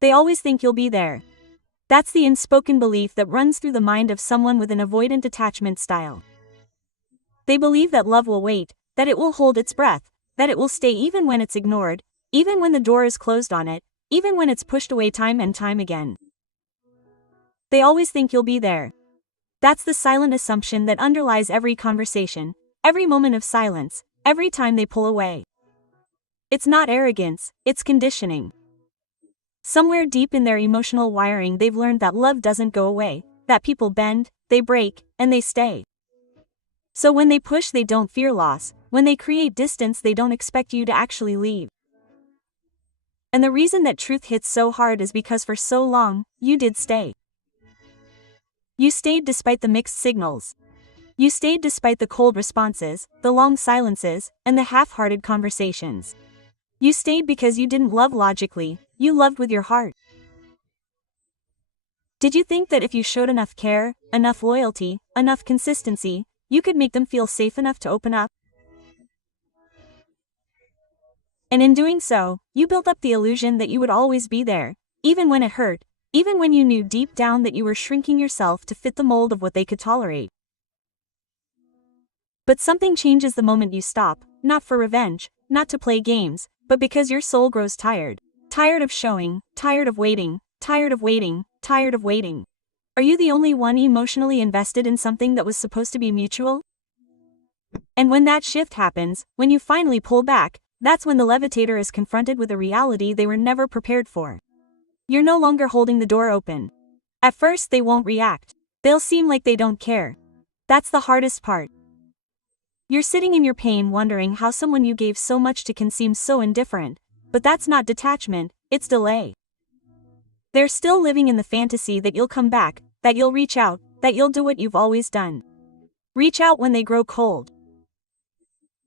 They always think you'll be there. That's the unspoken belief that runs through the mind of someone with an avoidant attachment style. They believe that love will wait, that it will hold its breath, that it will stay even when it's ignored, even when the door is closed on it, even when it's pushed away time and time again. They always think you'll be there. That's the silent assumption that underlies every conversation, every moment of silence, every time they pull away. It's not arrogance, it's conditioning. Somewhere deep in their emotional wiring they've learned that love doesn't go away, that people bend, they break, and they stay. So when they push they don't fear loss, when they create distance they don't expect you to actually leave. And the reason that truth hits so hard is because for so long, you did stay. You stayed despite the mixed signals. You stayed despite the cold responses, the long silences, and the half-hearted conversations. You stayed because you didn't love logically, you loved with your heart. Did you think that if you showed enough care, enough loyalty, enough consistency, you could make them feel safe enough to open up? And in doing so, you built up the illusion that you would always be there, even when it hurt, even when you knew deep down that you were shrinking yourself to fit the mold of what they could tolerate. But something changes the moment you stop, not for revenge, not to play games, but because your soul grows tired. Tired of showing, tired of waiting, tired of waiting, tired of waiting. Are you the only one emotionally invested in something that was supposed to be mutual? And when that shift happens, when you finally pull back, that's when the levitator is confronted with a reality they were never prepared for. You're no longer holding the door open. At first they won't react. They'll seem like they don't care. That's the hardest part. You're sitting in your pain wondering how someone you gave so much to can seem so indifferent, but that's not detachment, it's delay. They're still living in the fantasy that you'll come back, that you'll reach out, that you'll do what you've always done. Reach out when they grow cold.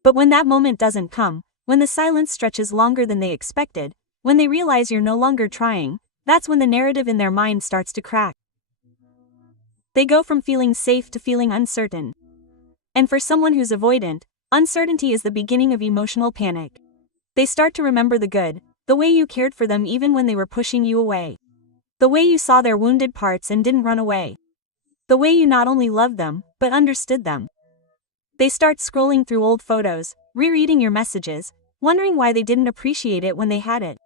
But when that moment doesn't come, when the silence stretches longer than they expected, when they realize you're no longer trying, that's when the narrative in their mind starts to crack. They go from feeling safe to feeling uncertain. And for someone who's avoidant, uncertainty is the beginning of emotional panic. They start to remember the good, the way you cared for them even when they were pushing you away. The way you saw their wounded parts and didn't run away. The way you not only loved them, but understood them. They start scrolling through old photos, rereading your messages, wondering why they didn't appreciate it when they had it.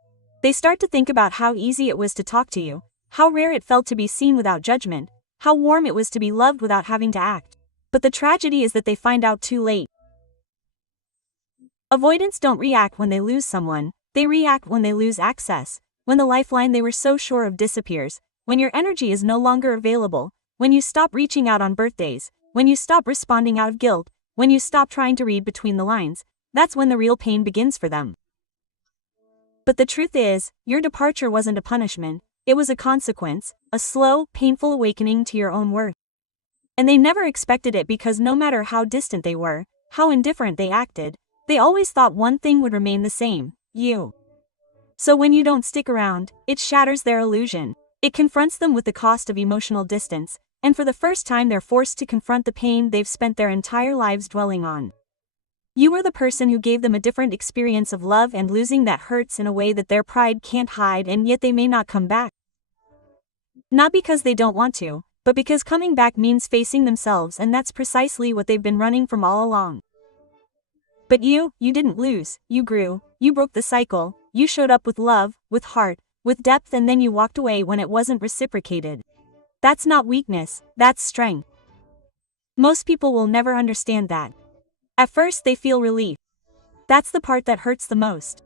They start to think about how easy it was to talk to you, how rare it felt to be seen without judgment, how warm it was to be loved without having to act. But the tragedy is that they find out too late. Avoidants don't react when they lose someone, they react when they lose access, when the lifeline they were so sure of disappears, when your energy is no longer available, when you stop reaching out on birthdays, when you stop responding out of guilt, when you stop trying to read between the lines, that's when the real pain begins for them. But the truth is, your departure wasn't a punishment, it was a consequence, a slow, painful awakening to your own worth. And they never expected it because no matter how distant they were, how indifferent they acted, they always thought one thing would remain the same, you. So when you don't stick around, it shatters their illusion. It confronts them with the cost of emotional distance, and for the first time they're forced to confront the pain they've spent their entire lives dwelling on. You were the person who gave them a different experience of love and losing that hurts in a way that their pride can't hide, and yet they may not come back. Not because they don't want to, but because coming back means facing themselves, and that's precisely what they've been running from all along. But you didn't lose, you grew, you broke the cycle, you showed up with love, with heart, with depth, and then you walked away when it wasn't reciprocated. That's not weakness, that's strength. Most people will never understand that. At first they feel relief. That's the part that hurts the most.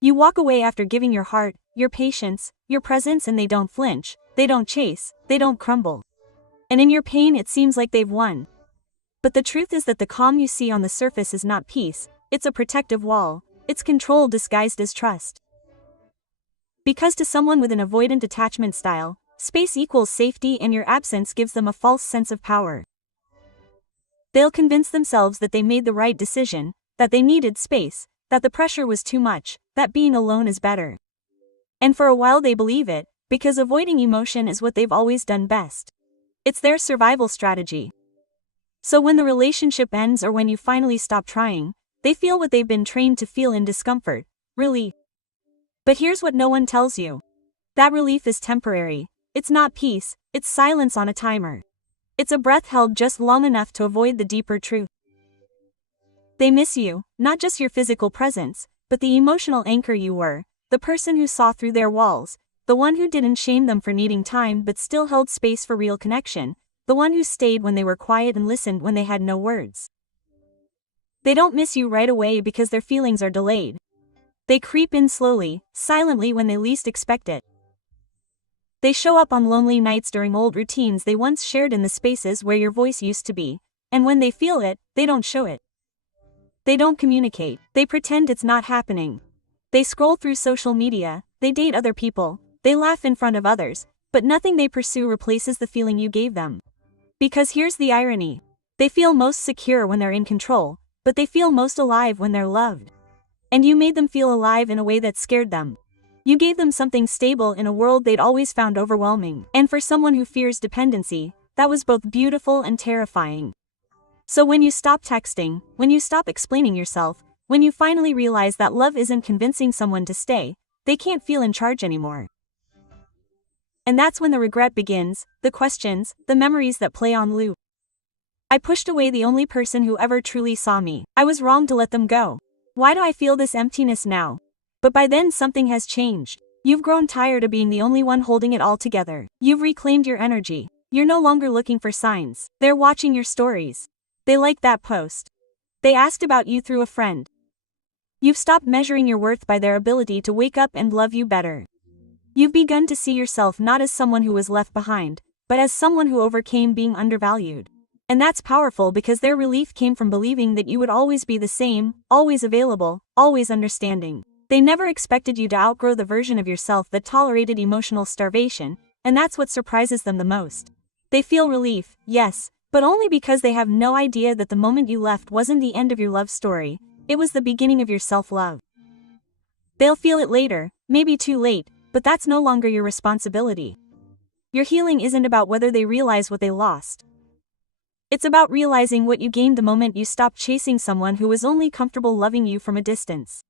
You walk away after giving your heart, your patience, your presence, and they don't flinch, they don't chase, they don't crumble. And in your pain it seems like they've won. But the truth is that the calm you see on the surface is not peace, it's a protective wall, it's control disguised as trust. Because to someone with an avoidant attachment style, space equals safety, and your absence gives them a false sense of power. They'll convince themselves that they made the right decision, that they needed space, that the pressure was too much, that being alone is better. And for a while they believe it, because avoiding emotion is what they've always done best. It's their survival strategy. So when the relationship ends or when you finally stop trying, they feel what they've been trained to feel in discomfort, relief. But here's what no one tells you. That relief is temporary. It's not peace, it's silence on a timer. It's a breath held just long enough to avoid the deeper truth. They miss you, not just your physical presence, but the emotional anchor you were, the person who saw through their walls, the one who didn't shame them for needing time but still held space for real connection, the one who stayed when they were quiet and listened when they had no words. They don't miss you right away because their feelings are delayed. They creep in slowly, silently when they least expect it. They show up on lonely nights during old routines they once shared in the spaces where your voice used to be, and when they feel it, they don't show it. They don't communicate, they pretend it's not happening. They scroll through social media, they date other people, they laugh in front of others, but nothing they pursue replaces the feeling you gave them. Because here's the irony. They feel most secure when they're in control, but they feel most alive when they're loved. And you made them feel alive in a way that scared them. You gave them something stable in a world they'd always found overwhelming. And for someone who fears dependency, that was both beautiful and terrifying. So when you stop texting, when you stop explaining yourself, when you finally realize that love isn't convincing someone to stay, they can't feel in charge anymore. And that's when the regret begins, the questions, the memories that play on loop. I pushed away the only person who ever truly saw me. I was wrong to let them go. Why do I feel this emptiness now? But by then something has changed. You've grown tired of being the only one holding it all together. You've reclaimed your energy. You're no longer looking for signs. They're watching your stories. They liked that post. They asked about you through a friend. You've stopped measuring your worth by their ability to wake up and love you better. You've begun to see yourself not as someone who was left behind, but as someone who overcame being undervalued. And that's powerful because their relief came from believing that you would always be the same, always available, always understanding. They never expected you to outgrow the version of yourself that tolerated emotional starvation, and that's what surprises them the most. They feel relief, yes, but only because they have no idea that the moment you left wasn't the end of your love story, it was the beginning of your self-love. They'll feel it later, maybe too late, but that's no longer your responsibility. Your healing isn't about whether they realize what they lost. It's about realizing what you gained the moment you stopped chasing someone who was only comfortable loving you from a distance.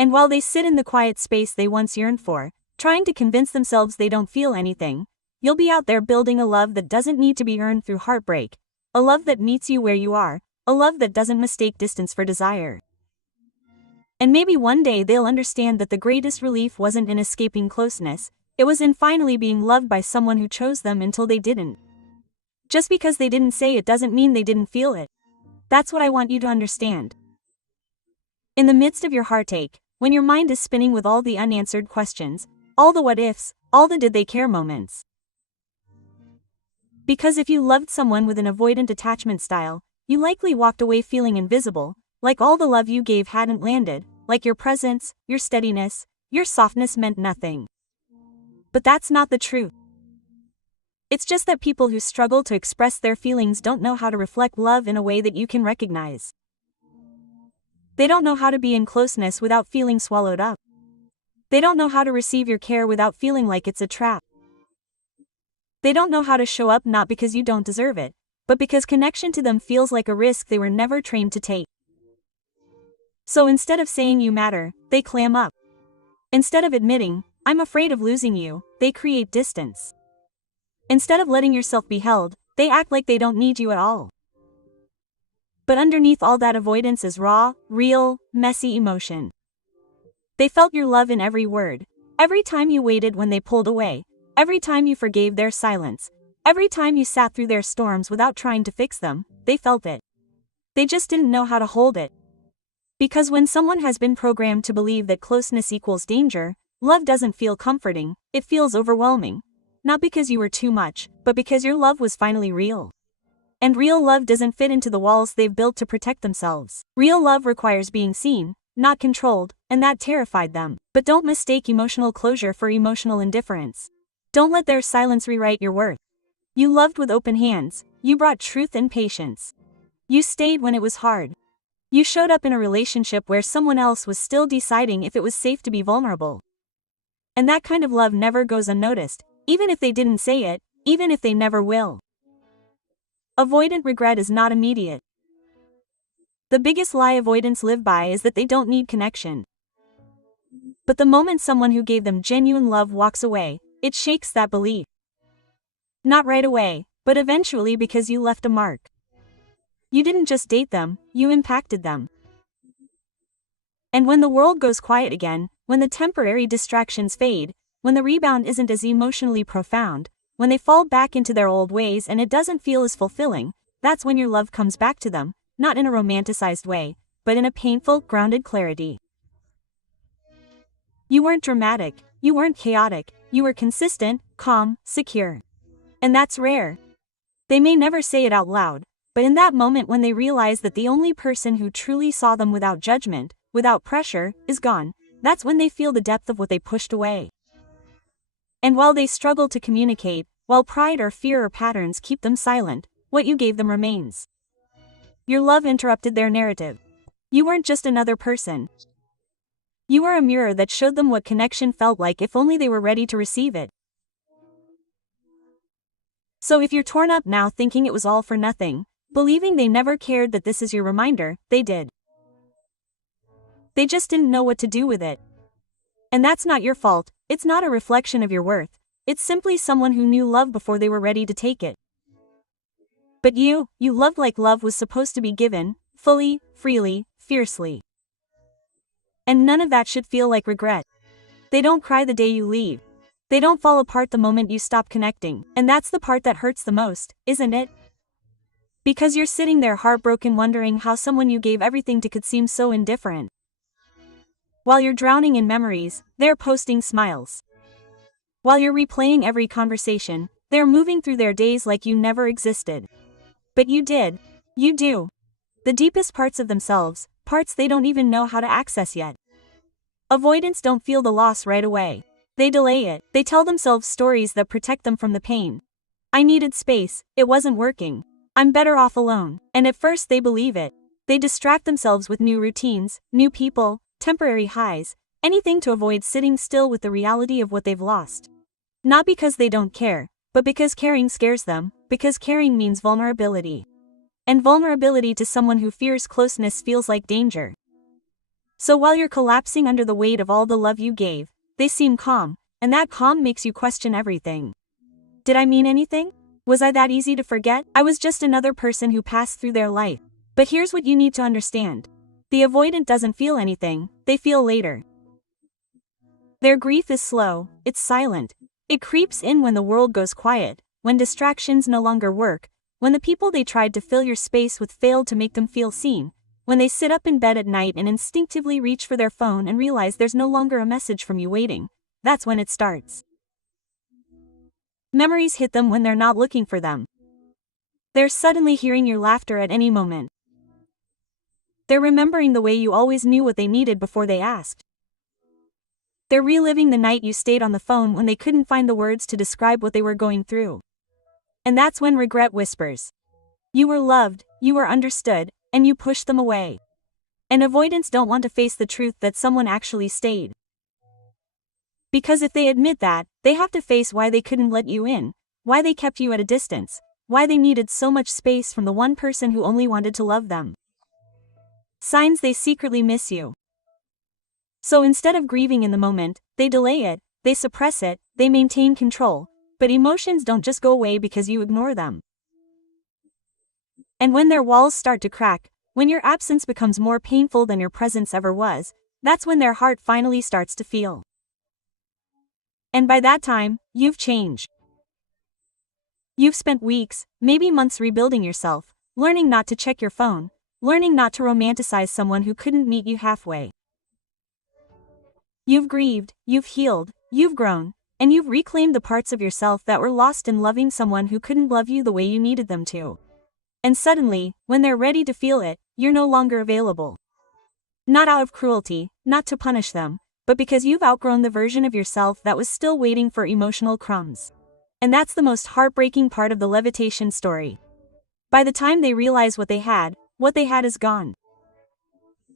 And while they sit in the quiet space they once yearned for, trying to convince themselves they don't feel anything, you'll be out there building a love that doesn't need to be earned through heartbreak, a love that meets you where you are, a love that doesn't mistake distance for desire. And maybe one day they'll understand that the greatest relief wasn't in escaping closeness, it was in finally being loved by someone who chose them until they didn't. Just because they didn't say it doesn't mean they didn't feel it. That's what I want you to understand. In the midst of your heartache, when your mind is spinning with all the unanswered questions, all the what ifs, all the did they care moments. Because if you loved someone with an avoidant attachment style, you likely walked away feeling invisible, like all the love you gave hadn't landed, like your presence, your steadiness, your softness meant nothing. But that's not the truth. It's just that people who struggle to express their feelings don't know how to reflect love in a way that you can recognize. They don't know how to be in closeness without feeling swallowed up. They don't know how to receive your care without feeling like it's a trap. They don't know how to show up not because you don't deserve it, but because connection to them feels like a risk they were never trained to take. So instead of saying you matter, they clam up. Instead of admitting, I'm afraid of losing you, they create distance. Instead of letting yourself be held, they act like they don't need you at all. But underneath all that avoidance is raw, real, messy emotion. They felt your love in every word, every time you waited when they pulled away, every time you forgave their silence, every time you sat through their storms without trying to fix them, they felt it. They just didn't know how to hold it. Because when someone has been programmed to believe that closeness equals danger, love doesn't feel comforting, it feels overwhelming. Not because you were too much, but because your love was finally real. And real love doesn't fit into the walls they've built to protect themselves. Real love requires being seen, not controlled, and that terrified them. But don't mistake emotional closure for emotional indifference. Don't let their silence rewrite your worth. You loved with open hands, you brought truth and patience. You stayed when it was hard. You showed up in a relationship where someone else was still deciding if it was safe to be vulnerable. And that kind of love never goes unnoticed, even if they didn't say it, even if they never will. Avoidant regret is not immediate. The biggest lie avoidants live by is that they don't need connection. But the moment someone who gave them genuine love walks away, it shakes that belief. Not right away, but eventually, because you left a mark. You didn't just date them, you impacted them. And when the world goes quiet again, when the temporary distractions fade, when the rebound isn't as emotionally profound, when they fall back into their old ways and it doesn't feel as fulfilling, that's when your love comes back to them, not in a romanticized way, but in a painful, grounded clarity. You weren't dramatic, you weren't chaotic, you were consistent, calm, secure. And that's rare. They may never say it out loud, but in that moment when they realize that the only person who truly saw them without judgment, without pressure, is gone, that's when they feel the depth of what they pushed away. And while they struggle to communicate, while pride or fear or patterns keep them silent, what you gave them remains. Your love interrupted their narrative. You weren't just another person. You were a mirror that showed them what connection felt like if only they were ready to receive it. So if you're torn up now thinking it was all for nothing, believing they never cared, that this is your reminder, they did. They just didn't know what to do with it. And that's not your fault, it's not a reflection of your worth, it's simply someone who knew love before they were ready to take it. But you loved like love was supposed to be given, fully, freely, fiercely. And none of that should feel like regret. They don't cry the day you leave. They don't fall apart the moment you stop connecting, and that's the part that hurts the most, isn't it? Because you're sitting there heartbroken wondering how someone you gave everything to could seem so indifferent. While you're drowning in memories, they're posting smiles. While you're replaying every conversation, they're moving through their days like you never existed. But you did. You do. The deepest parts of themselves, parts they don't even know how to access yet. Avoidants don't feel the loss right away. They delay it. They tell themselves stories that protect them from the pain. I needed space, it wasn't working. I'm better off alone. And at first they believe it. They distract themselves with new routines, new people, temporary highs, anything to avoid sitting still with the reality of what they've lost. Not because they don't care, but because caring scares them, because caring means vulnerability. And vulnerability to someone who fears closeness feels like danger. So while you're collapsing under the weight of all the love you gave, they seem calm, and that calm makes you question everything. Did I mean anything? Was I that easy to forget? I was just another person who passed through their life. But here's what you need to understand. The avoidant doesn't feel anything, they feel later. Their grief is slow, it's silent. It creeps in when the world goes quiet, when distractions no longer work, when the people they tried to fill your space with failed to make them feel seen, when they sit up in bed at night and instinctively reach for their phone and realize there's no longer a message from you waiting. That's when it starts. Memories hit them when they're not looking for them. They're suddenly hearing your laughter at any moment. They're remembering the way you always knew what they needed before they asked. They're reliving the night you stayed on the phone when they couldn't find the words to describe what they were going through. And that's when regret whispers. You were loved, you were understood, and you pushed them away. And avoidants don't want to face the truth that someone actually stayed. Because if they admit that, they have to face why they couldn't let you in, why they kept you at a distance, why they needed so much space from the one person who only wanted to love them. Signs they secretly miss you. So instead of grieving in the moment, they delay it, they suppress it, they maintain control, but emotions don't just go away because you ignore them. And when their walls start to crack, when your absence becomes more painful than your presence ever was, that's when their heart finally starts to feel. And by that time, you've changed. You've spent weeks, maybe months rebuilding yourself, learning not to check your phone, learning not to romanticize someone who couldn't meet you halfway. You've grieved, you've healed, you've grown, and you've reclaimed the parts of yourself that were lost in loving someone who couldn't love you the way you needed them to. And suddenly, when they're ready to feel it, you're no longer available. Not out of cruelty, not to punish them, but because you've outgrown the version of yourself that was still waiting for emotional crumbs. And that's the most heartbreaking part of the levitation story. By the time they realize what they had is gone.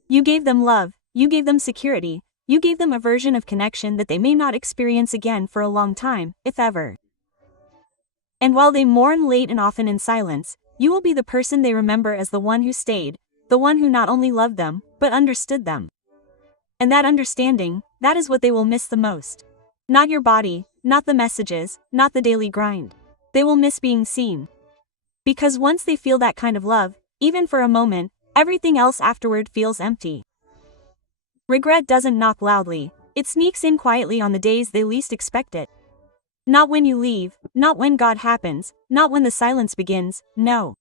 You gave them love, you gave them security, you gave them a version of connection that they may not experience again for a long time, if ever. And while they mourn late and often in silence, you will be the person they remember as the one who stayed, the one who not only loved them, but understood them. And that understanding, that is what they will miss the most. Not your body, not the messages, not the daily grind. They will miss being seen. Because once they feel that kind of love, even for a moment, everything else afterward feels empty. Regret doesn't knock loudly, it sneaks in quietly on the days they least expect it. Not when you leave, not when God happens, not when the silence begins, no.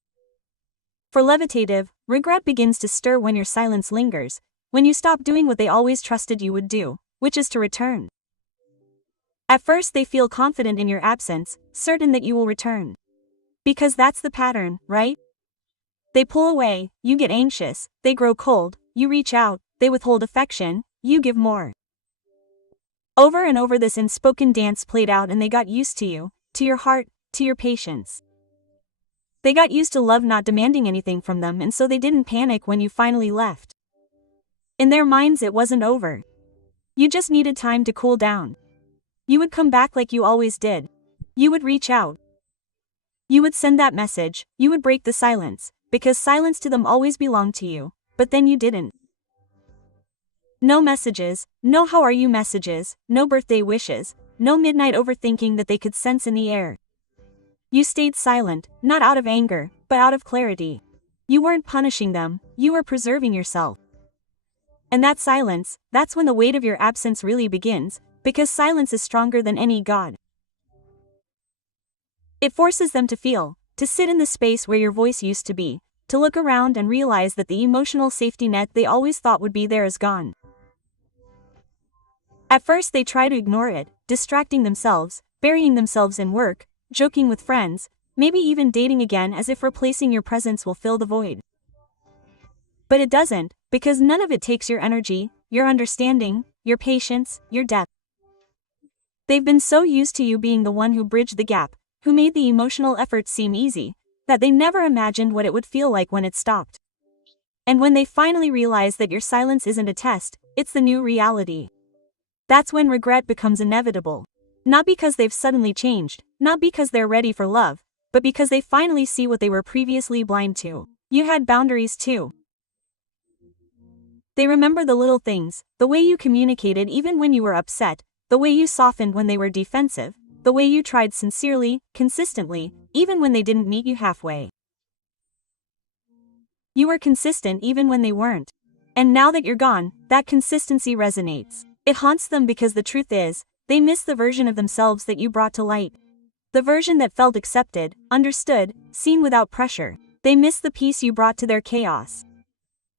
For levitative, regret begins to stir when your silence lingers, when you stop doing what they always trusted you would do, which is to return. At first they feel confident in your absence, certain that you will return. Because that's the pattern, right? They pull away, you get anxious, they grow cold, you reach out, they withhold affection, you give more. Over and over this unspoken dance played out and they got used to you, to your heart, to your patience. They got used to love not demanding anything from them and so they didn't panic when you finally left. In their minds it wasn't over. You just needed time to cool down. You would come back like you always did. You would reach out. You would send that message, you would break the silence, because silence to them always belonged to you, but then you didn't. No messages, no how are you messages, no birthday wishes, no midnight overthinking that they could sense in the air. You stayed silent, not out of anger, but out of clarity. You weren't punishing them, you were preserving yourself. And that silence, that's when the weight of your absence really begins, because silence is stronger than any God. It forces them to feel, to sit in the space where your voice used to be, to look around and realize that the emotional safety net they always thought would be there is gone. At first they try to ignore it, distracting themselves, burying themselves in work, joking with friends, maybe even dating again as if replacing your presence will fill the void. But it doesn't, because none of it takes your energy, your understanding, your patience, your depth. They've been so used to you being the one who bridged the gap, who made the emotional effort seem easy, that they never imagined what it would feel like when it stopped. And when they finally realize that your silence isn't a test, it's the new reality. That's when regret becomes inevitable. Not because they've suddenly changed, not because they're ready for love, but because they finally see what they were previously blind to. You had boundaries too. They remember the little things, the way you communicated even when you were upset, the way you softened when they were defensive, the way you tried sincerely, consistently, even when they didn't meet you halfway. You were consistent even when they weren't. And now that you're gone, that consistency resonates. It haunts them because the truth is, they miss the version of themselves that you brought to light. The version that felt accepted, understood, seen without pressure. They miss the peace you brought to their chaos.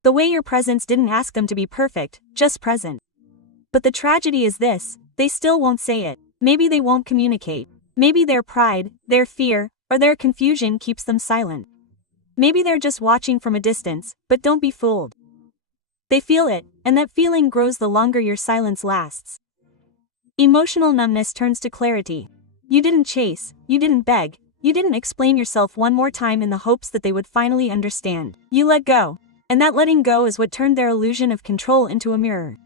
The way your presence didn't ask them to be perfect, just present. But the tragedy is this, they still won't say it. Maybe they won't communicate. Maybe their pride, their fear, or their confusion keeps them silent. Maybe they're just watching from a distance, but don't be fooled. They feel it, and that feeling grows the longer your silence lasts. Emotional numbness turns to clarity. You didn't chase, you didn't beg, you didn't explain yourself one more time in the hopes that they would finally understand. You let go. And that letting go is what turned their illusion of control into a mirror.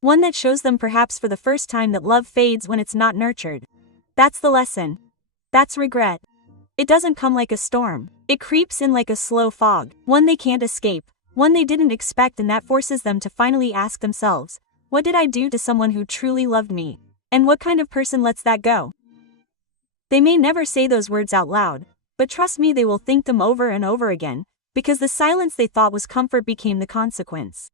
One that shows them perhaps for the first time that love fades when it's not nurtured. That's the lesson. That's regret. It doesn't come like a storm. It creeps in like a slow fog, one they can't escape, one they didn't expect, and that forces them to finally ask themselves, what did I do to someone who truly loved me? And what kind of person lets that go? They may never say those words out loud, but trust me, they will think them over and over again, because the silence they thought was comfort became the consequence.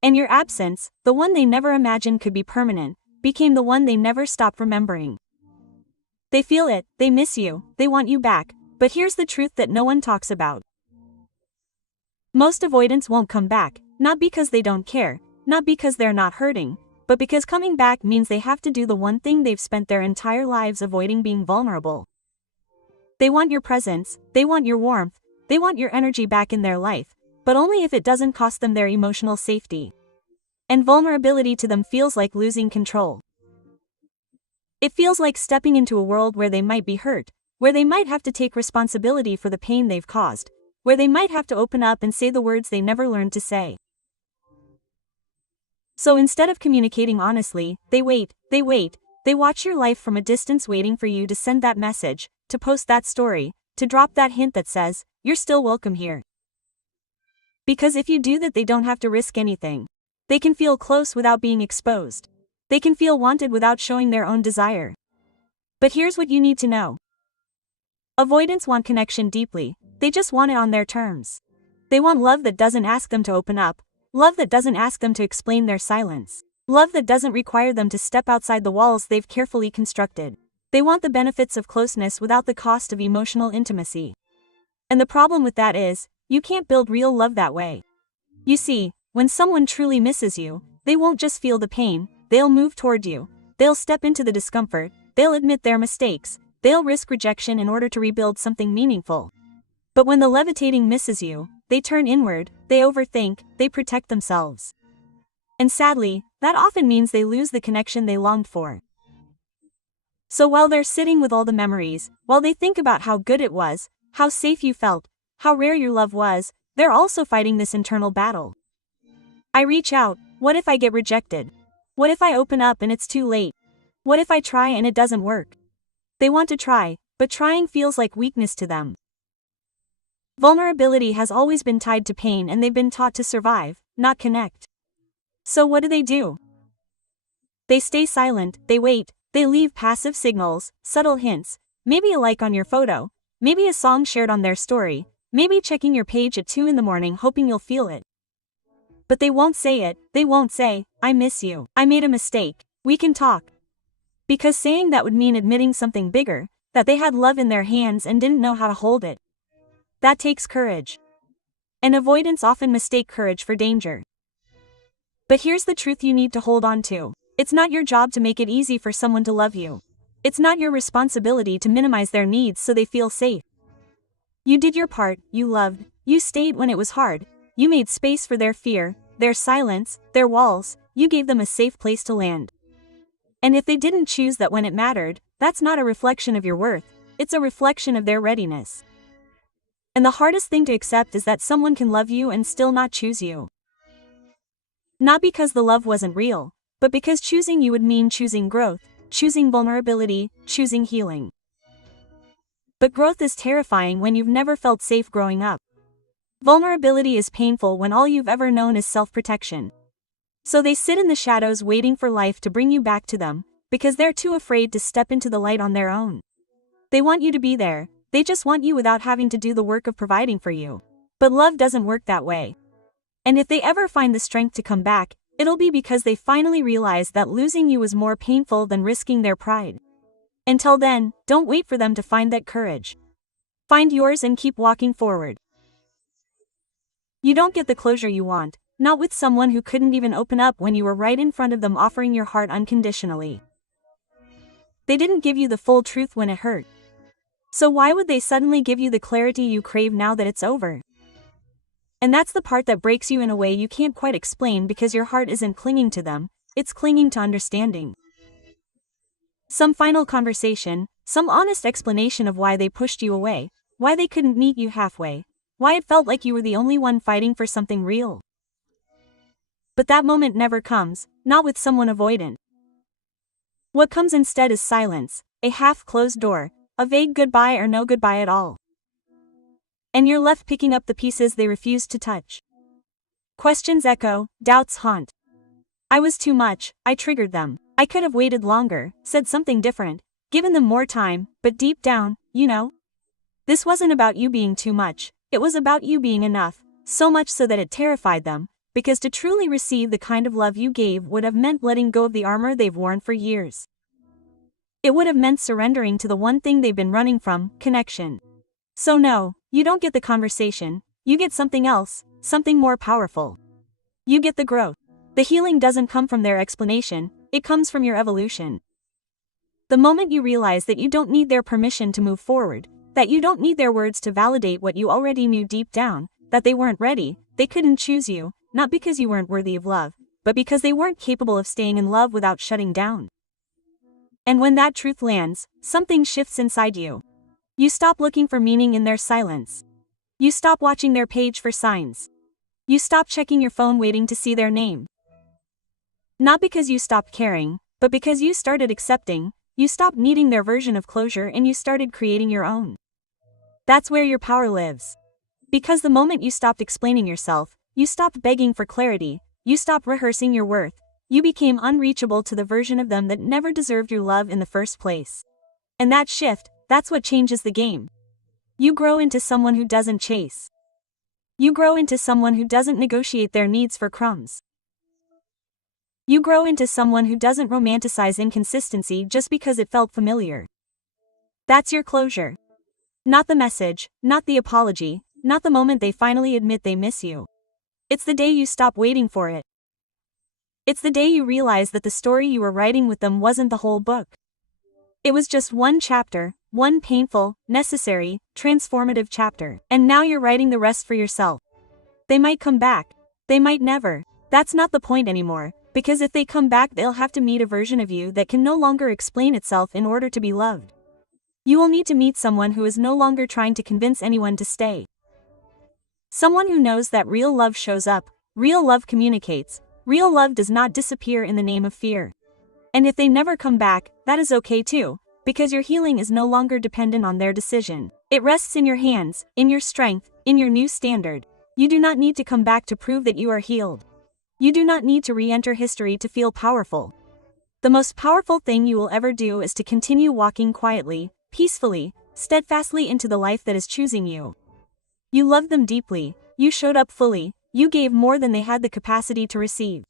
And your absence, the one they never imagined could be permanent, became the one they never stopped remembering. They feel it, they miss you, they want you back, but here's the truth that no one talks about. Most avoidance won't come back, not because they don't care, not because they're not hurting, but because coming back means they have to do the one thing they've spent their entire lives avoiding: being vulnerable. They want your presence, they want your warmth, they want your energy back in their life, but only if it doesn't cost them their emotional safety. And vulnerability to them feels like losing control. It feels like stepping into a world where they might be hurt, where they might have to take responsibility for the pain they've caused, where they might have to open up and say the words they never learned to say. So instead of communicating honestly, they wait, they watch your life from a distance, waiting for you to send that message, to post that story, to drop that hint that says, you're still welcome here. Because if you do that, they don't have to risk anything. They can feel close without being exposed. They can feel wanted without showing their own desire. But here's what you need to know. Avoidants want connection deeply, they just want it on their terms. They want love that doesn't ask them to open up, love that doesn't ask them to explain their silence, love that doesn't require them to step outside the walls they've carefully constructed. They want the benefits of closeness without the cost of emotional intimacy. And the problem with that is, you can't build real love that way. You see, when someone truly misses you, they won't just feel the pain, they'll move toward you, they'll step into the discomfort, they'll admit their mistakes, they'll risk rejection in order to rebuild something meaningful. But when the levitating misses you, they turn inward, they overthink, they protect themselves. And sadly, that often means they lose the connection they longed for. So while they're sitting with all the memories, while they think about how good it was, how safe you felt, how rare your love was, they're also fighting this internal battle. I reach out, what if I get rejected? What if I open up and it's too late? What if I try and it doesn't work? They want to try, but trying feels like weakness to them. Vulnerability has always been tied to pain and they've been taught to survive, not connect. So what do? They stay silent, they wait, they leave passive signals, subtle hints, maybe a like on your photo, maybe a song shared on their story, maybe checking your page at 2 a.m. hoping you'll feel it. But they won't say it, they won't say, I miss you, I made a mistake, we can talk. Because saying that would mean admitting something bigger, that they had love in their hands and didn't know how to hold it. That takes courage. And avoidants often mistake courage for danger. But here's the truth you need to hold on to. It's not your job to make it easy for someone to love you. It's not your responsibility to minimize their needs so they feel safe. You did your part, you loved, you stayed when it was hard, you made space for their fear, their silence, their walls, you gave them a safe place to land. And if they didn't choose that when it mattered, that's not a reflection of your worth, it's a reflection of their readiness. And the hardest thing to accept is that someone can love you and still not choose you. Not because the love wasn't real, but because choosing you would mean choosing growth, choosing vulnerability, choosing healing. But growth is terrifying when you've never felt safe growing up. Vulnerability is painful when all you've ever known is self-protection. So they sit in the shadows waiting for life to bring you back to them, because they're too afraid to step into the light on their own. They want you to be there, they just want you without having to do the work of providing for you. But love doesn't work that way. And if they ever find the strength to come back, it'll be because they finally realize that losing you was more painful than risking their pride. Until then, don't wait for them to find that courage. Find yours and keep walking forward. You don't get the closure you want, not with someone who couldn't even open up when you were right in front of them offering your heart unconditionally. They didn't give you the full truth when it hurt. So why would they suddenly give you the clarity you crave now that it's over? And that's the part that breaks you in a way you can't quite explain because your heart isn't clinging to them, it's clinging to understanding. Some final conversation, some honest explanation of why they pushed you away, why they couldn't meet you halfway, why it felt like you were the only one fighting for something real. But that moment never comes, not with someone avoidant. What comes instead is silence, a half-closed door, a vague goodbye or no goodbye at all. And you're left picking up the pieces they refused to touch. Questions echo, doubts haunt. I was too much, I triggered them. I could have waited longer, said something different, given them more time, but deep down, you know? This wasn't about you being too much, it was about you being enough, so much so that it terrified them, because to truly receive the kind of love you gave would have meant letting go of the armor they've worn for years. It would have meant surrendering to the one thing they've been running from, connection. So no, you don't get the conversation, you get something else, something more powerful. You get the growth. The healing doesn't come from their explanation, it comes from your evolution. The moment you realize that you don't need their permission to move forward, that you don't need their words to validate what you already knew deep down, that they weren't ready, they couldn't choose you, not because you weren't worthy of love, but because they weren't capable of staying in love without shutting down. And when that truth lands, something shifts inside you. You stop looking for meaning in their silence. You stop watching their page for signs. You stop checking your phone waiting to see their name. Not because you stopped caring, but because you started accepting, you stopped needing their version of closure and you started creating your own. That's where your power lives. Because the moment you stopped explaining yourself, you stopped begging for clarity, you stopped rehearsing your worth. You became unreachable to the version of them that never deserved your love in the first place. And that shift, that's what changes the game. You grow into someone who doesn't chase. You grow into someone who doesn't negotiate their needs for crumbs. You grow into someone who doesn't romanticize inconsistency just because it felt familiar. That's your closure. Not the message, not the apology, not the moment they finally admit they miss you. It's the day you stop waiting for it. It's the day you realize that the story you were writing with them wasn't the whole book. It was just one chapter, one painful, necessary, transformative chapter, and now you're writing the rest for yourself. They might come back. They might never. That's not the point anymore, because if they come back they'll have to meet a version of you that can no longer explain itself in order to be loved. You will need to meet someone who is no longer trying to convince anyone to stay. Someone who knows that real love shows up, real love communicates, real love does not disappear in the name of fear. And if they never come back, that is okay too, because your healing is no longer dependent on their decision. It rests in your hands, in your strength, in your new standard. You do not need to come back to prove that you are healed. You do not need to re-enter history to feel powerful. The most powerful thing you will ever do is to continue walking quietly, peacefully, steadfastly into the life that is choosing you. You loved them deeply, you showed up fully, you gave more than they had the capacity to receive.